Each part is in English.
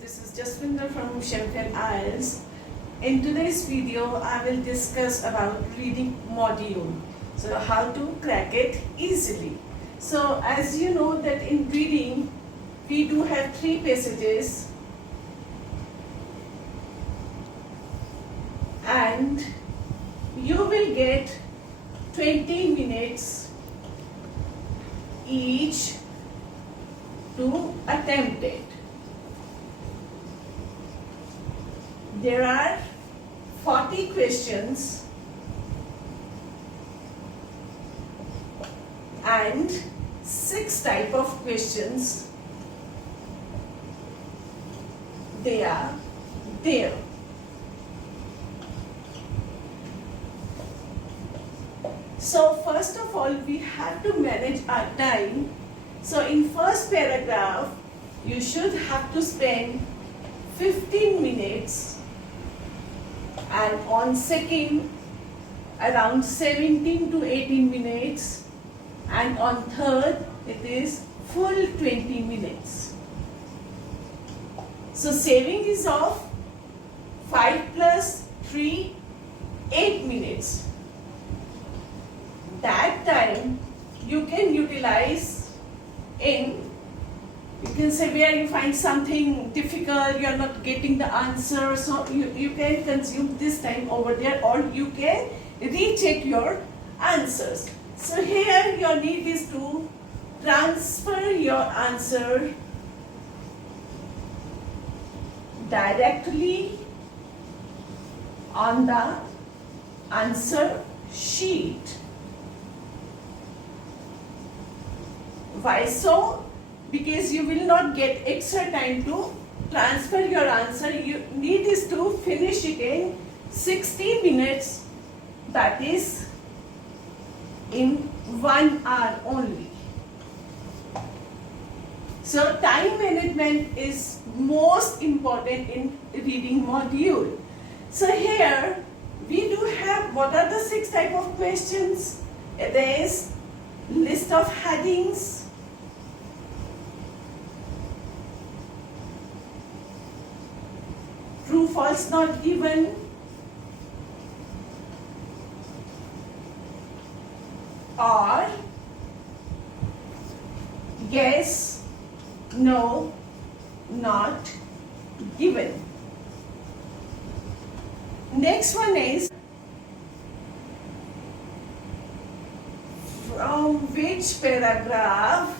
This is Jaswinder from Champion IELTS. In today's video, I will discuss about reading module. So how to crack it easily. So as you know that in reading, we do have 3 passages and you will get 20 minutes each to attempt it. There are 40 questions and 6 type of questions. They are there. So first of all, we have to manage our time. So in first paragraph, you should have to spend 15 minutes, and on second around 17 to 18 minutes, and on third it is full 20 minutes. So saving is of 5 plus 3, 8 minutes. That time you can utilize in, you can say where you find something difficult, you are not getting the answer, so you can consume this time over there, or you can recheck your answers. So here your need is to transfer your answer directly on the answer sheet. Why so? Because you will not get extra time to transfer your answer. You need is to finish it in 60 minutes, that is in 1 hour only. So time management is most important in reading module. So here we do have, what are the 6 type of questions? There is list of headings, true, false, not given, or yes, no, not given. Next one is from which paragraph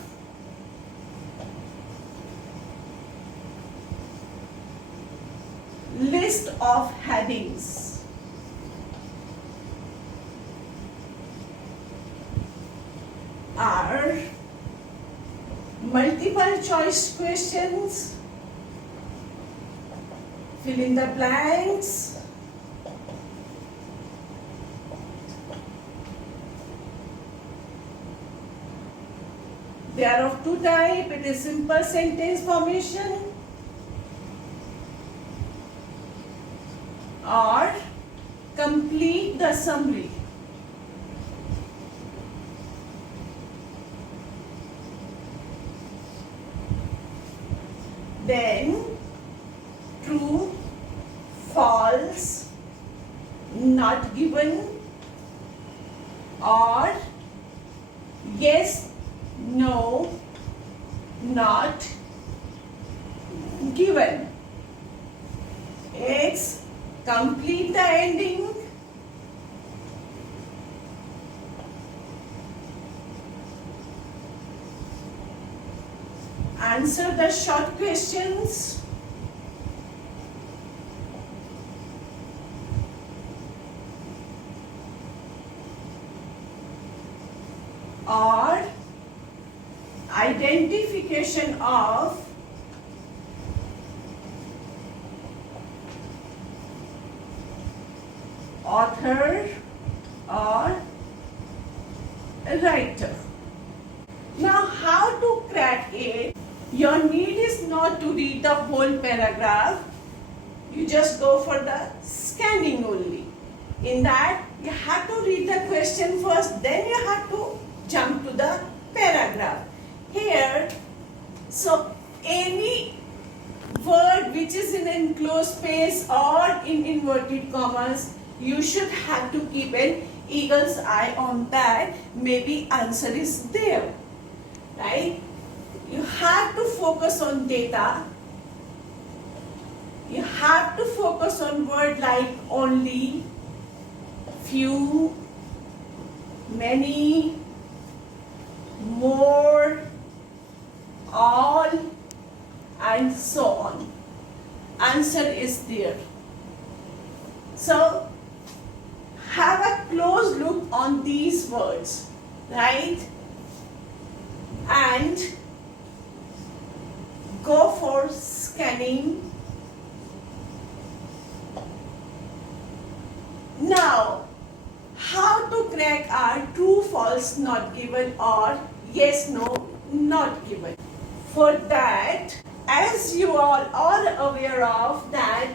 list of headings. Are multiple choice questions, fill in the blanks, they are of 2 types. It is simple sentence formation or complete the summary. Then true, false, not given, or yes, no, not given. It's complete the ending, answer the short questions, or identification of author or writer. Now how to crack it? Your need is not to read the whole paragraph. You just go for the scanning only. In that, you have to read the question first, then you have to jump to the paragraph. Here, so any word word which is in enclosed space or in inverted commas, you should have to keep an eagle's eye on that. Maybe answer is there, right? You have to focus on data. You have to focus on word like only, few, many, more, all, and so on. Answer is there. So have a close look on these words, right? And go for scanning. Now, how to crack our true, false, not given or yes, no, not given. For that, as you all are aware of that,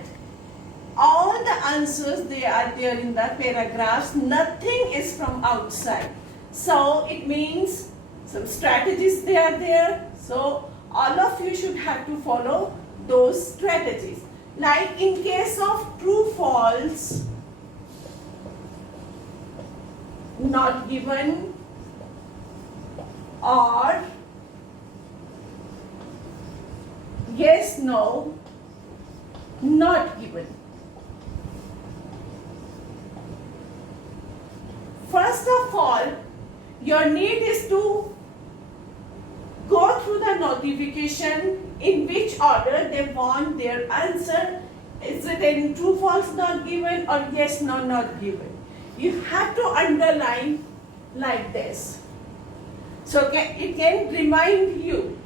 all the answers they are there in the paragraphs, nothing is from outside. So it means some strategies they are there. So all of you should have to follow those strategies. Like in case of true, false, not given, or yes, no, not given. First of all, your need is to go through the notification in which order they want their answer. Is it in true, false, not given or yes, no, not given? You have to underline like this. So it can remind you.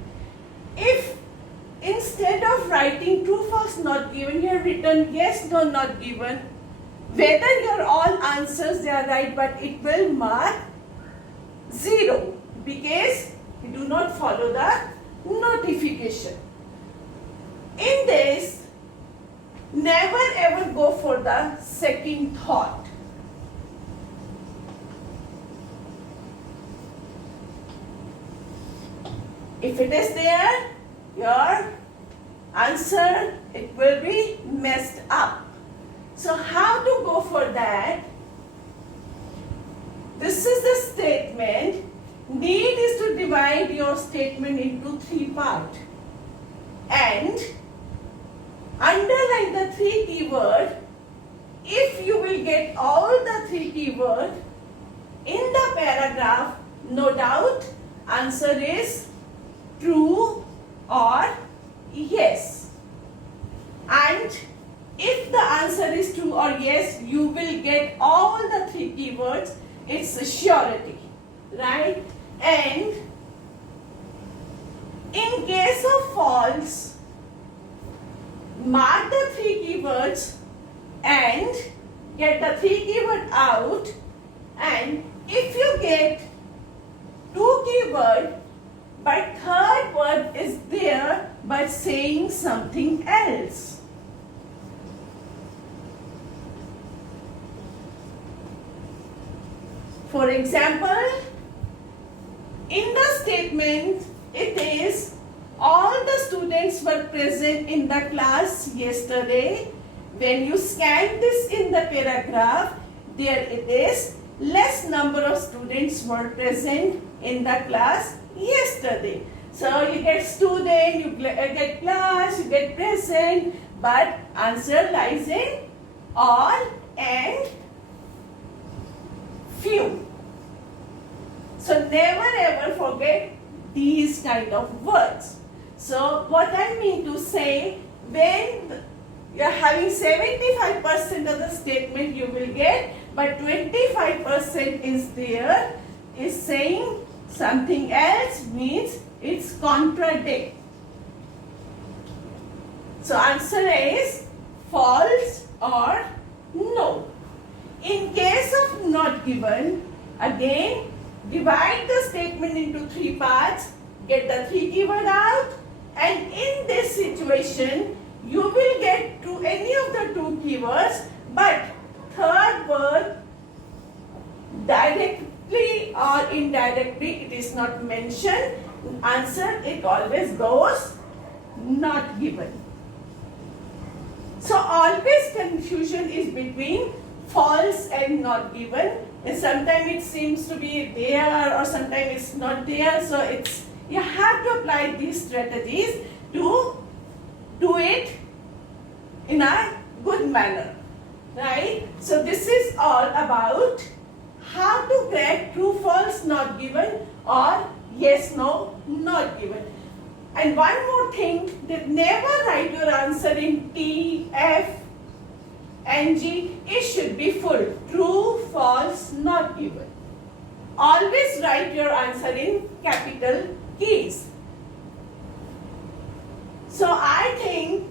If instead of writing true, false, not given, you have written yes, no, not given, whether your all answers they are right, but it will mark 0 because you do not follow the notification. In this, never ever go for the second thought. If it is there, your answer, it will be messed up. So how to go for that? This is the statement. Need is to divide your statement into 3 parts. And underline the 3 keywords. If you will get all the 3 keywords in the paragraph, no doubt, answer is true or yes. And if the answer is true or yes, you will get all the 3 keywords. It's a surety, right? And in case of false, mark the 3 keywords and get the 3 keywords out. And if you get 2 keywords, but third word is there by saying something else. For example, in the statement, it is all the students were present in the class yesterday. When you scan this in the paragraph, there it is, less number of students were present in the class yesterday. So you get student, you get class, you get present, but answer lies in all and few. So never ever forget these kind of words. So what I mean to say, when you are having 75% of the statement you will get, but 25% is there, is saying something else, means it's contradict. So answer is false or no. In case of not given, again divide the statement into 3 parts, get the 3 keyword out, and in this situation you will get to any of the 2 keywords, but third word directly or indirectly it is not mentioned. Answer, it always goes not given. always confusion is between false and not given, and sometimes it seems to be there or sometimes it's not there. So you have to apply these strategies to do it in a good manner, right? So this is all about how to crack true, false, not given, or yes, no, not given. And one more thing, that never write your answer in T, F, and G. It should be full. True, false, not given. Always write your answer in capital keys. So I think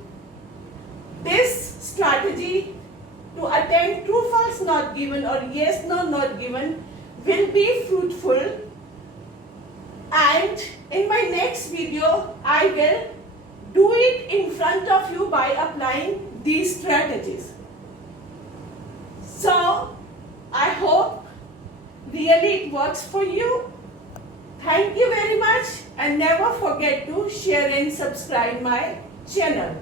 this strategy to attempt true, false, not given, or yes, no, not given will be fruitful. And in my next video, I will do it in front of you by applying these strategies. So, I hope really it works for you. Thank you very much, and never forget to share and subscribe my channel.